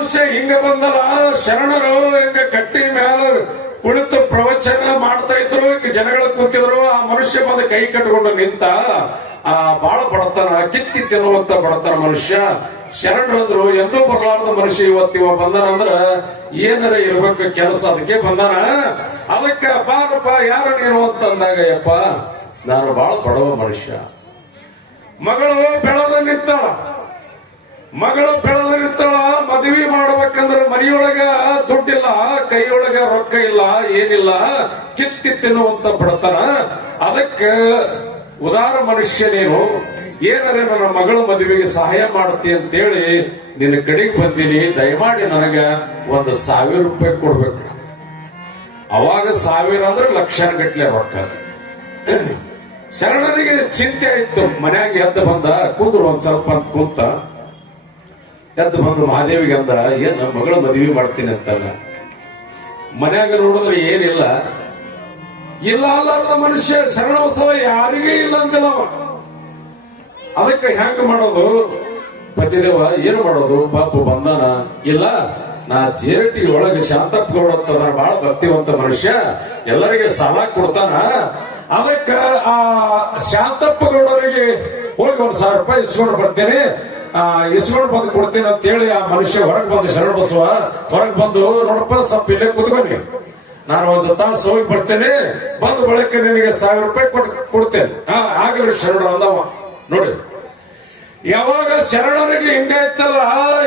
ಮನುಷ್ಯ ಹಿಂಗ ಬಂದಲ್ಲ, ಶರಣರು ಹಿಂಗ ಕಟ್ಟಿ ಮ್ಯಾಲ ಕುಳಿತು ಪ್ರವಚನ ಮಾಡ್ತಾ ಇದ್ರು, ಹಿಂಗ ಜನಗಳು ಕೂತಿದ್ರು. ಆ ಮನುಷ್ಯ ಬಂದ ಕೈ ಕಟ್ಕೊಂಡು ನಿಂತ. ಆ ಬಾಳ ಬಡತನ, ಕಿತ್ತಿ ತಿನ್ನುವಂತ ಬಡತನ ಮನುಷ್ಯ. ಶರಣರಂದ್ರು ಎಂದೂ ಬರಲಾರದ ಮನುಷ್ಯ ಇವತ್ತಿವ ಬಂದನ ಅಂದ್ರ ಏನಾರ ಇರ್ಬೇಕು ಕೆಲಸ, ಅದಕ್ಕೆ ಬಂದನ. ಅದಕ್ಕ ಬಾರಪ್ಪ ಯಾರ ನೀನು ಅಂತಂದಾಗ, ಯಪ್ಪ ನಾನು ಬಾಳ ಬಡವ ಮನುಷ್ಯ. ಮಗಳು ಬೆಳೆದ ನಿಂತಾಳ, ಮದುವೆ ಮಾಡ್ಬೇಕಂದ್ರ ಮನೆಯೊಳಗ ದುಡ್ಡಿಲ್ಲ, ಕೈಯೊಳಗ ರೊಕ್ಕ ಇಲ್ಲ, ಏನಿಲ್ಲ, ಕಿತ್ತಿ ತಿನ್ನುವಂತ ಬಡತನ. ಅದಕ್ಕೆ ಉದಾರ ಮನುಷ್ಯ ನೀನು, ಏನಾರೆ ನನ್ನ ಮಗಳ ಮದುವೆಗೆ ಸಹಾಯ ಮಾಡ್ತಿ ಅಂತೇಳಿ ನಿನ್ನ ಕಡೆಗೆ ಬಂದೀನಿ. ದಯಮಾಡಿ ನನಗ 1,000 ರೂಪಾಯಿ ಕೊಡ್ಬೇಕು. ಅವಾಗ 1000 ಅಂದ್ರೆ ಲಕ್ಷಾನ ಗಟ್ಲೆ ರೊಕ್ಕ. ಶರಣನಿಗೆ ಚಿಂತೆ ಆಯ್ತು. ಮನ್ಯಾಗ ಎದ್ದು ಬಂದ, ಕೂದ್ರು ಒಂದ್ ಸ್ವಲ್ಪ ಅಂತ ಕೂತ. ಎದ್ದು ಬಂದು ಮಹಾದೇವಿಗೆ ಅಂದ, ಏನ್ ಮಗಳ ಮದುವೆ ಮಾಡ್ತೀನಿ ಅಂತಲ್ಲ. ಮನ್ಯಾಗ ನೋಡಿದ್ರೆ ಏನಿಲ್ಲ, ಇಲ್ಲ ಅಲ್ಲಾರದ ಮನುಷ್ಯ ಶರಣ ಬಸವ ಯಾರಿಗೂ ಇಲ್ಲ ಅಂತಿಲ್ಲವ. ಅದಕ್ಕೆ ಹೆಂಗ ಮಾಡೋದು ಪತಿದೇವ, ಏನು ಮಾಡೋದು? ಪಾಪ ಬಂದಾನ. ಇಲ್ಲ, ನಾ ಜೇರಟಿ ಒಳಗೆ ಶಾಂತಪ್ಪ ಗೌಡ ಅಂತ ಬಹಳ ಭಕ್ತಿವಂತ ಮನುಷ್ಯ, ಎಲ್ಲರಿಗೆ ಸಾಲ ಕೊಡ್ತಾನ. ಅದಕ್ಕ ಆ ಶಾಂತಪ್ಪ ಗೌಡರಿಗೆ ಹೋಗಿ 1,000 ರೂಪಾಯಿ ಇಸ್ಕೊಂಡು ಬರ್ತೇನೆ, ಇಸ್ಕೊಂಡು ಬಂದು ಕೊಡ್ತೀನಿ ಅಂತ ಹೇಳಿ ಆ ಮನುಷ್ಯ ಹೊರಗೆ ಬಂದು, ಶರಣ ಬಸವ ಹೊರಗೆ ಬಂದು, ನೋಡಪ್ಪ ಸ್ವಲ್ಪ ಇಲ್ಲೇ ಕುತ್ಕೊನಿ, ನಾನು 1 ತಾಸು ಹೋಗಿ ಬರ್ತೇನೆ, ಬಂದು ಬಳಿಕ ನಿನಗೆ 1000 ರೂಪಾಯಿ ಕೊಡ್ತೇನೆ. ಆಗಲಿ ಶರಣ ಅಂದವ. ನೋಡಿ, ಯಾವಾಗ ಶರಣರಿಗೆ ಹಿಂಗ ಇತ್ತಲ್ಲ,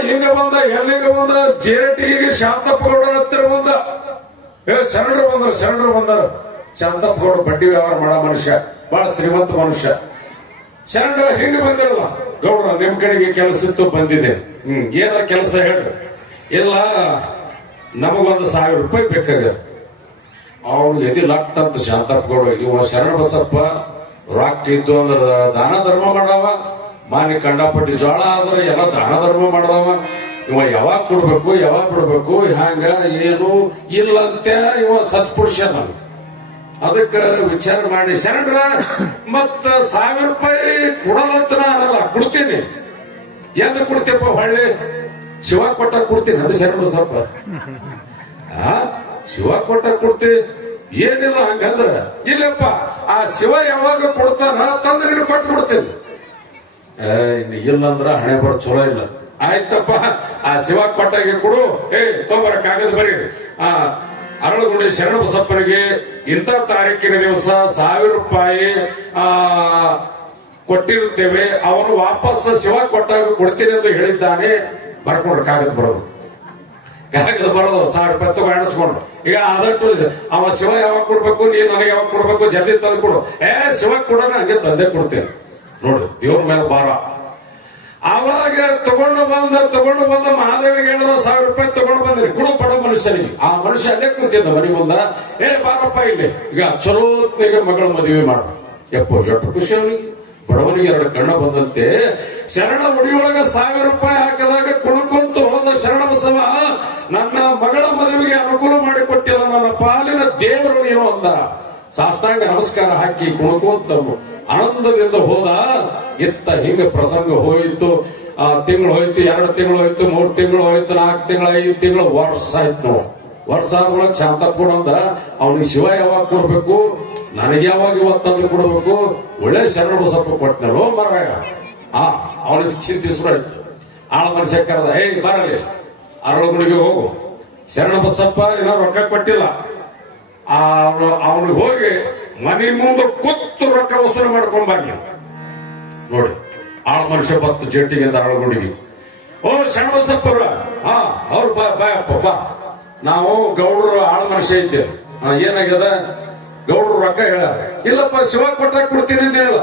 ಹಿಂಗ ಬಂದ, ಎಲ್ಲಿಗೆ ಬಂದ, ಜೇರಟಿಗೆ ಶಾಂತಪ್ಪ ಗೌಡನ ಹತ್ತಿರ ಬಂದ. ಶರಣರು ಬಂದರು. ಶಾಂತಪ್ಪ ಗೌಡ ಬಡ್ಡಿ ವ್ಯವಹಾರ ಮಾಡೋ ಮನುಷ್ಯ, ಬಹಳ ಶ್ರೀಮಂತ ಮನುಷ್ಯ. ಶರಣರ ಹಿಂಗ ಬಂದಿರಲ್ಲ, ಗೌಡ್ರ ನಿಮ್ ಕಡೆಗೆ ಕೆಲಸ ಇತ್ತು, ಬಂದಿದೆ. ಏನ ಕೆಲಸ ಹೇಳ್ರಿ? ಇಲ್ಲ, ನಮಗೊಂದು 1000 ರೂಪಾಯಿ ಬೇಕಾಗ. ಅವನು ಎದಿ ಲಟ್ ಅಂತ ಶಾಂತಪ್ಪ ಗೌಡ. ಇವ ಶರಣ ಬಸಪ್ಪ ರೊಕ್ಕ ಇದ್ದು ಅಂದ್ರ ದಾನ ಧರ್ಮ ಮಾಡವ, ಮಾನಿ ಕಂಡಪಟ್ಟಿ ಜೋಳ ಆದ್ರೆ ಎಲ್ಲ ದಾನ ಧರ್ಮ ಮಾಡದವ. ಇವ ಯಾವಾಗ ಕೊಡ್ಬೇಕು, ಯಾವಾಗ ಬಿಡ್ಬೇಕು, ಹಂಗ ಏನು ಇಲ್ಲಂತೆ. ಇವ ಸತ್ಪುರುಷ. ನಾನು ಅದಕ್ಕೆ ವಿಚಾರ ಮಾಡಿ, ಶರಣರ ಮತ್ತ 1000 ರೂಪಾಯಿ ಕೊಡಲತ್ತನ ಅನ್ನಲ್ಲ, ಕೊಡ್ತೀನಿ. ಎಂದ ಕೊಡ್ತೀಪ್ಪ? ಹೊಳ್ಳಿ ಶಿವ ಕೊಟ್ಟ ಕೊಡ್ತೀನಿ. ಅದು ಶರಣ ಸ್ವಲ್ಪ ಶಿವ ಕೊಟ್ಟ ಕೊಡ್ತಿ. ಏನಿಲ್ಲ ಹಂಗಂದ್ರ, ಇಲ್ಲಪ್ಪ ಆ ಶಿವ ಯಾವಾಗ ಕೊಡ್ತಾನ ತಂದು ನೀನು ಕೊಟ್ಟು ಬಿಡ್ತೇನೆ. ಇಲ್ಲಂದ್ರ ಹಣೆ ಬರ ಚಲೋ ಇಲ್ಲ. ಆಯ್ತಪ್ಪ, ಆ ಶಿವ ಕೊಟ್ಟಾಗೆ ಕೊಡು. ತೊಂಬರ ಕಾಗದ ಬರೀ, ಅರಳಗುಂಡಿ ಶರಣ ಬಸಪ್ಪನಿಗೆ ಇಂಥ ತಾರೀಕಿನ ದಿವಸ 1000 ರೂಪಾಯಿ ಕೊಟ್ಟಿರುತ್ತೇವೆ, ಅವನು ವಾಪಸ್ ಶಿವ ಕೊಟ್ಟಾಗ ಕೊಡ್ತೀನಿ ಎಂದು ಹೇಳಿದ್ದಾನೆ. ಬರ್ಕೊಂಡ್ರು ಕಾಗದ ಬರೋದು, 1000 ರೂಪಾಯಿ ತಗೋ ಎಣಿಸ್ಕೊಂಡು. ಈಗ ಆದಷ್ಟು ಅವ ಶಿವ ಯಾವಾಗ ಕೊಡ್ಬೇಕು, ನೀನ್ ನನಗೆ ಯಾವಾಗ ಕೊಡ್ಬೇಕು, ಜಲ್ದಿ ತಂದು ಕೊಡು. ಶಿವ ಕೊಡೋಣ, ಹಂಗೆ ತಂದೆ ಕೊಡ್ತೇನೆ. ನೋಡು, ದೇವ್ರ ಮೇಲೆ ಭಾರ. ಆವಾಗ ತಗೊಂಡು ಬಂದ ಮಹಾದೇವಿಗೆ ಹೇಳಿದ 1000 ರೂಪಾಯಿ ತಗೊಂಡು ಬಂದ್ರಿ, ಕೊಡು ಬಡ ಮನುಷ್ಯನಿಗೆ. ಆ ಮನುಷ್ಯ ಅಲ್ಲೇ ಕೂತಿದ್ದ ಮನೆ ಮುಂದ. ಬಾರಪ್ಪ ಇಲ್ಲಿ, ಈಗ ಚಲೋತ್ನಿಗೆ ಮಗಳ ಮದುವೆ ಮಾಡ. ಯಪ್ಪ ಎಷ್ಟು ಖುಷಿ ಅವನಿಗೆ. ಬಡವನಿಗೆ 2 ಕಣ್ಣು ಬಂದಂತೆ. ಶರಣ ಉಡಿಯೊಳಗ 1000 ರೂಪಾಯಿ ಹಾಕಿದಾಗ ಕುಣಕೊಂತು ಹೋದ ಶರಣ ಬಸವ, ನನ್ನ ಮಗಳ ಮದುವೆಗೆ ಅನುಕೂಲ ಮಾಡಿಕೊಟ್ಟಿಲ್ಲ, ನನ್ನ ಪಾಲಿನ ದೇವರು ನೀನು ಅಂದ. ಸಾಷ್ಟಾಂಗ ನಮಸ್ಕಾರ ಹಾಕಿ ಕುಣಕೊಂತ ಆನಂದದಿಂದ ಹೋದ. ಇತ್ತ ಹಿಂಗ ಪ್ರಸಂಗ ಹೋಯಿತು. ತಿಂಗಳು ಹೋಯ್ತು, 2 ತಿಂಗಳು ಹೋಯ್ತು, 3 ತಿಂಗಳು ಹೋಯ್ತು, 4 ತಿಂಗಳು, 5 ತಿಂಗಳು, ವರ್ಷ ಆಯ್ತು. ನಾವು ವರ್ಷ ಆದ್ರೊಳಗೆ ಶಾಂತಪ್ಪ ಕೊಡಂದ. ಅವನಿಗೆ ಶಿವ ಯಾವಾಗ ಕೊಡ್ಬೇಕು, ನನಗೆ ಯಾವಾಗ ಇವತ್ತಂದು ಕೊಡ್ಬೇಕು. ಒಳ್ಳೆ ಶರಣ ಬಸಪ್ಪ ಕೊಟ್ಟನಲ್ಲೋ ಮರಾಯ. ಅವನಿಗೆ ಚಿಂತೆ ಶುರು ಆಯ್ತು. ಆಳ ಮನುಷ್ಯ ಕರೆದ, ಬರಲಿ ಅರಳಗುಡಿಗೆ ಹೋಗು, ಶರಣ ಬಸಪ್ಪ ಏನೋ ರೊಕ್ಕ ಕೊಟ್ಟಿಲ್ಲ. ಅವನಿಗೆ ಹೋಗಿ ಮನೆ ಮುಂದೆ ಕೂತು ರೊಕ್ಕ ವಸೂಲು ಮಾಡ್ಕೊಂಡ್ ಬನ್ನಿ. ನೋಡಿ, ಆಳ ಮನುಷ್ಯ ಬತ್ತು ಜಟ್ಟಿಗೆ ಅರಳಗುಡಿಗೆ. ಶರಣ ಬಸಪ್ಪ ಅವ್ರು ಬಾಯಪ್ಪ ಬಾ, ನಾವು ಗೌಡ್ರು ಆಳ ಮನುಷ್ಯ ಇದ್ದೇವೆ. ಏನಾಗ್ಯದ? ಗೌಡ್ರು ರೊಕ್ಕ ಹೇಳ. ಇಲ್ಲಪ್ಪ ಶಿವ ಕೊಟ್ಟಾಗ ಕೊಡ್ತೀನಿ ಅಂದಿರಲ್ಲ.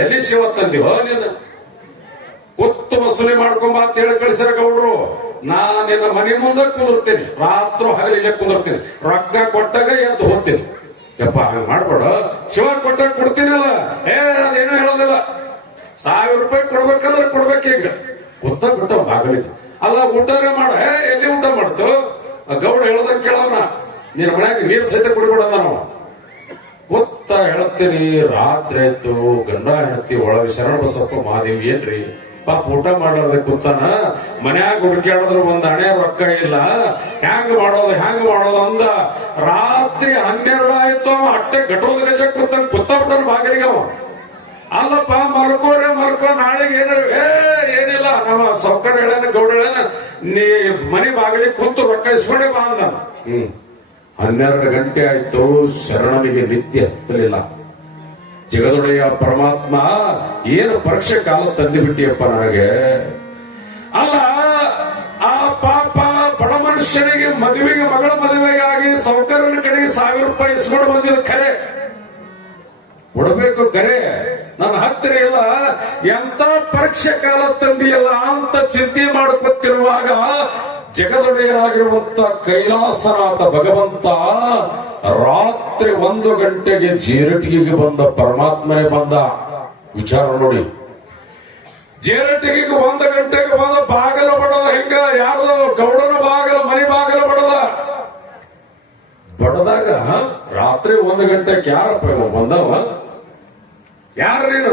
ಎಲ್ಲಿ ಶಿವ ತಂದಿವೋ ನೀನು? ಒತ್ತು ವಸೂಲಿ ಮಾಡ್ಕೊಂಬ ಅಂತ ಹೇಳಿ ಕಳಿಸ್ಯಾರ ಗೌಡ್ರು. ನಿನ್ನ ಮನೆ ಮುಂದೆ ಕುಂದಿರ್ತೀನಿ, ರಾತ್ರಿ ಹಗಲಿಗೆ ಕುಂದಿರ್ತೀನಿ. ರೊಕ್ಕ ಕೊಟ್ಟಾಗ ಎದ್ದು ಹೋಗ್ತೀನಿ. ಯಪ್ಪ ಹಂಗ ಮಾಡ್ಬೇಡ, ಶಿವ ಕೊಟ್ಟಾಗ ಕೊಡ್ತೀನಲ್ಲ. ಅದೇನು ಹೇಳೋದಿಲ್ಲ. 1000 ರೂಪಾಯಿ ಕೊಡ್ಬೇಕಂದ್ರೆ ಕೊಡ್ಬೇಕೀಗ. ಗೊತ್ತಾಗ್ಬಿಟ್ಟ ಬಾಗಿಲಿಗೆ. ಅಲ್ಲ ಊಟನೇ ಮಾಡ. ಎಲ್ಲಿ ಊಟ ಮಾಡ್ತು? ಗೌಡ ಹೇಳದಂಗ ಕೇಳವನ, ನಿನ್ನ ಮನ್ಯಾಗ ನೀರ್ ಸಹಿತ ಕುಡಿಬೇಡ ನಾವು. ಗೊತ್ತಾ ಹೇಳ್ತೀನಿ. ರಾತ್ರಿ ಆಯ್ತು, ಗಂಡ ಹೆಂಡತಿ ಒಳಗೆ ಶರಣ ಬಸಪ್ಪ ಮಹಾದೇವಿ, ಏನ್ರಿ ಪಾಪ ಊಟ ಮಾಡೋದ ಕೂತಾನ, ಮನ್ಯಾಗ ಹುಡುಕ್ಯಾಡಿದ್ರು ಒಂದ್ ಹಣೆ ರೊಕ್ಕ ಇಲ್ಲ, ಹ್ಯಾಂಗ ಮಾಡೋದು ಅಂದ. ರಾತ್ರಿ 12 ಆಯ್ತು, ಅವ ಅಟ್ಟೆ ಗಟೋದ ಗಜ ಕೂತಾನ, ಕೂತಾಬಿಟ್ಟನ ಬಾಗಿಲಿಗೆ ಅವ. ಅಲ್ಲಪ್ಪ ಮಲ್ಕೋ ನಾಳೆಗೆ ಏನಿಲ್ಲ, ನಮ್ಮ ಸೌಕರ್ಯ ಹೇಳೇನ ಗೌಡ ಹೇಳೇನ, ನೀ ಮನೆ ಬಾಗಿಲಿಗೆ ಕುಂತು ರೊಕ್ಕ ಇಸ್ಕೊಂಡೆ ಬಾ ಅಂದ. 12 ಗಂಟೆ ಆಯ್ತು, ಶರಣನಿಗೆ ನಿದ್ದೆ ಹತ್ತಲಿಲ್ಲ. ಜಗದೊಡೆಯ ಪರಮಾತ್ಮ ಏನು ಪರೀಕ್ಷೆ ಕಾಲ ತಂದು ಬಿಟ್ಟಿಯಪ್ಪ ನನಗೆ. ಅಲ್ಲ, ಆ ಪಾಪ ಬಡ ಮನುಷ್ಯನಿಗೆ ಮಗಳ ಮದುವೆಗಾಗಿ ಸೌಕರ್ಯನ ಕಡೆಗೆ 1000 ರೂಪಾಯಿ ಇಸ್ಕೊಂಡು ಬಂದಿದ್ದು ಖರೆ, ಕೊಡಬೇಕು ಖರೆ, ನನ್ನ ಹತ್ತಿರ ಇಲ್ಲ. ಎಂತ ಪರೀಕ್ಷೆ ಕಾಲ ತಂದಿಯಲ್ಲ ಅಂತ ಚಿಂತೆ ಮಾಡಿಕೊತ್ತಿರುವಾಗ ಜಗದೊಡೆಯರಾಗಿರುವಂತ ಕೈಲಾಸನಾಥ ಭಗವಂತ ರಾತ್ರಿ 1 ಗಂಟೆಗೆ ಜೇರಟಿಗೆಗೆ ಬಂದ ಪರಮಾತ್ಮನೇ ಬಂದ. ವಿಚಾರ ನೋಡಿ, ಜೇರಟಿಗೆಗೆ 1 ಗಂಟೆಗೆ ಬಂದ, ಬಾಗಲ ಬಡದ ಹೆಂಗ, ಯಾರ್ದೋ ಗೌಡನ ಬಾಗಲ, ಮನೆ ಬಾಗಲ ಬಡದಾಗ ರಾತ್ರಿ 1 ಗಂಟೆಗೆ ಯಾರಪ್ಪ ಬಂದವ, ಯಾರ ನೀನು?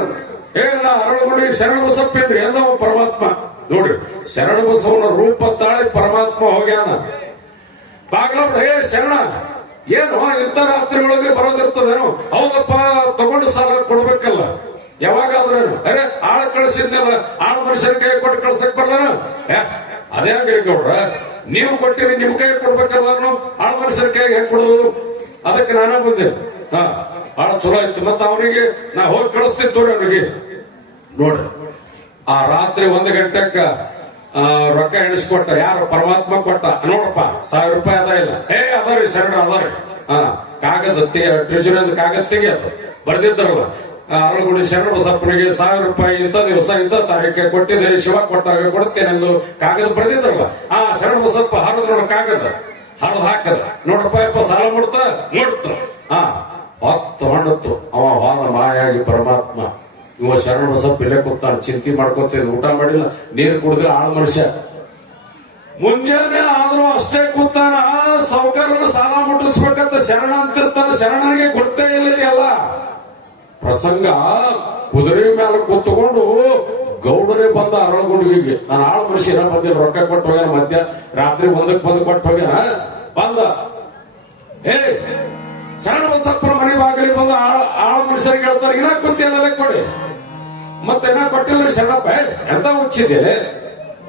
ನಾ ಅರಳಗುಡಿ ಶರಣ ಬಸಪ್ಪೇನ್ರಿ ಎಂದವ ಪರಮಾತ್ಮ. ನೋಡಿ, ಶರಣ ಬಸವನ ರೂಪ ತಾಳಿ ಪರಮಾತ್ಮ ಹೋಗ್ಯಾನ. ಬಾಗ್ಲ ಶರಣ ಏನು ಇಂಥ ರಾತ್ರಿ ಒಳಗೆ ಬರೋದಿರ್ತದೇನು? ಹೌದಪ್ಪ, ತಗೊಂಡು ಸಾಲ ಕೊಡ್ಬೇಕಲ್ಲ, ಯಾವಾಗಾದ್ರೇನು? ಆಳ ಕಳಿಸಿದ್ನಲ್ಲ, ಆಳ ಮನುಷ್ಯನ ಕೈ ಕೊಟ್ಟು ಕಳ್ಸಕ್ ಬರ್ಲಾನ? ಅದೇ ಆಗ್ರಿ ಗೌಡ್ರ, ನೀವು ಕೊಟ್ಟಿರಿ, ನಿಮ್ ಕೈ ಕೊಡ್ಬೇಕಲ್ಲ, ಆಳ ಮನುಷ್ಯನ ಕೈ ಹೆಂಗ್ ಕೊಡೋದು? ಅದಕ್ಕೆ ನಾನೇ ಬಂದೆ. ಬಹಳ ಚಲೋ ಆಯ್ತು. ಮತ್ತ ಅವನಿಗೆ ನಾ ಹೋಗಿ ಕಳಿಸ್ತಿತ್ತು ಅವನಿಗೆ. ನೋಡಿ, ಆ ರಾತ್ರಿ 1 ಗಂಟೆಕ್ಕ ರೊಕ್ಕ ಎಣಿಸ್ಕೊಟ್ಟ. ಯಾರು? ಪರಮಾತ್ಮ ಕೊಟ್ಟ. ನೋಡಪ್ಪ 1000 ರೂಪಾಯಿ ಅದ ಇಲ್ಲ? ಅದಾರಿ ಶರಣ ಅದಾರಿ. ಕಾಗದ ಟ್ರೆಜರಿ ಕಾಗದ ತೆಗಿಯದು ಬರ್ದಿದ್ದಾರಲ್ಲ, ಅರಳಗುಡಿ ಶರಣ ಬಸಪ್ಪನಿಗೆ 1000 ರೂಪಾಯಿ ಇಂಥ ದಿವಸ ಇಂಥ ತಾರೀಕೆ ಕೊಟ್ಟಿದ್ದೇನೆ, ಶಿವ ಕೊಟ್ಟಾಗ ಕೊಡುತ್ತೇನೆ ಎಂದು ಕಾಗದ ಬರ್ದಿದ್ದಾರಲ್ಲ. ಶರಣ ಬಸಪ್ಪ ಹರಿದ್ ನೋಡ, ಕಾಗದ ಹರಿದ್ ಹಾಕದ. ನೋಡಪ್ಪ ಸಾಲ ಮುಡ್ತ ಹೊತ್ತು ಹೊಂಡತ್ತು. ಅವ ವಾದ ಮಾಯಾಗಿ ಪರಮಾತ್ಮ. ಇವ ಶರಣ ಬಸಪ್ಪ ಇಲ್ಲೇ ಕೂತಾನ, ಚಿಂತೆ ಮಾಡ್ಕೊತ, ಊಟ ಮಾಡಿಲ್ಲ, ನೀರು ಕುಡಿದ್ರೆ ಆಳ ಮನುಷ್ಯ. ಮುಂಜಾನೆ ಆದ್ರೂ ಅಷ್ಟೇ ಕೂತಾನ. ಸಾವುಕಾರನ ಸಾಲ ಮುಟ್ಟಿಸ್ಬೇಕಂತ ಶರಣ ಅಂತಿರ್ತಾನ, ಶರಣನಿಗೆ ಗೊತ್ತೇ ಇಲ್ಲ. ಪ್ರಸಂಗ ಕುದುರೆ ಮೇಲೆ ಕೂತ್ಕೊಂಡು ಗೌಡರೇ ಬಂದ ಅರಳಗುಂಡಿಗೆ. ನಾನು ಆಳ ಮನುಷ್ಯ ಬಂದಿಲ್ಲ, ರೊಕ್ಕ ಕೊಟ್ಟು ಹೋಗ್ಯಾನ. ಮಧ್ಯ ರಾತ್ರಿ 1ಕ್ಕೆ ಬಂದು ಕೊಟ್ಟು ಹೋಗ್ಯಾನ. ಬಂದ, ಶರಣ ಬಸಪ್ಪನ ಮನೆ ಬಾಗಿಲಿಗೆ ಬಂದ ಆಳ ಮನುಷ್ಯರಿಗೆ ಹೇಳ್ತಾರೆ, ಇನ್ನ ಕುಂತಿಯಲ್ಲ ಕೊಡಿ. ಮತ್ತೆ ಏನ ಕೊಟ್ಟಿಲ್ಲ ಶರಣಪ್ಪ, ಎಂತ ಹುಚ್ಚಿದೆ.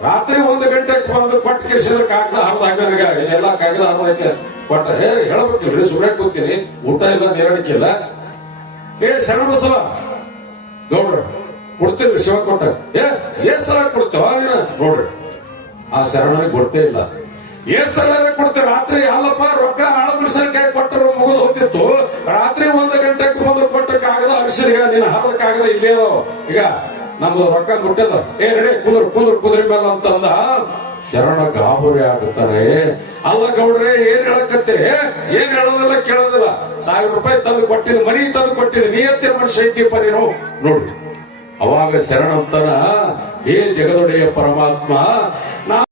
ರಾತ್ರಿ 1 ಗಂಟೆಗೆ ಬಂದು ಕೊಟ್ಟು ಕೇಸಿದ್ರೆ ಕಾಗದ ಹರಿದಾಗ ಎಲ್ಲ ಕಾಗದ ಹರಿದಕ್ಕೆ ಕೊಟ್ಟ. ಹೇಳ್ಬೇಕಿಲ್ರಿ, ಸುಮ್ಮನೆ ಕೂತೀನಿ, ಊಟ ಇಲ್ಲ, ನೀರಡಿಕೆ ಇಲ್ಲ. ಶರಣ ಬಸವ ಗೌಡ್ರ ಕೊಡ್ತೀವಿ, ಶಿವ ಕೊಟ್ಟ. ಸಲ ಕೊಡ್ತೇವ ನೀನ? ನೋಡ್ರಿ, ಆ ಶರಣನಿಗೆ ಕೊಡ್ತೇ ಇಲ್ಲ. ಸಲ ಕೊಡ್ತೀವಿ. ರಾತ್ರಿ ಅಲ್ಲಪ್ಪ, ರೊಕ್ಕ ಆಳ ಮನುಷ್ಯನ ಕೈ ಕೊಟ್ಟರು ಮುಗಿದು ಹೋಗ್ತಿತ್ತು. ರಾತ್ರಿ 1 ಗಂಟೆಗೆ ಬಂದು ಕೊಟ್ಟ ಕಾಗದ ಹರಿಸಿದ, ನೀನ್ ಹರದ ಕಾಗದ ಇಲ್ಲೇ ಅದಾವ. ಈಗ ನಮ್ದು ರೊಕ್ಕ ಮುಟ್ಟದ. ರೆಡಿ ಕುದುರೆ ಮೇಲೆ ಅಂತಂದ. ಶರಣ ಗಾಬರಿ ಆಗುತ್ತಾನೆ. ಅಲ್ಲ ಗೌಡ್ರೆ, ಏನ್ ಹೇಳಕತ್ತೀರಿ? ಏನ್ ಹೇಳೋದಿಲ್ಲ, ಕೇಳೋದಿಲ್ಲ. 1000 ರೂಪಾಯಿ ತಂದು ಕೊಟ್ಟಿದ್ದು, ಮನಿ ತಂದು ಕೊಟ್ಟಿದ್ದು, ನಿಯತ್ತಿನ ಮನುಷ್ಯ ಇದ್ದೀಪ ನೀನು. ನೋಡಿ, ಅವಾಗ ಶರಣ ಅಂತಾನ, ಜಗದೊಡೆಯ ಪರಮಾತ್ಮ,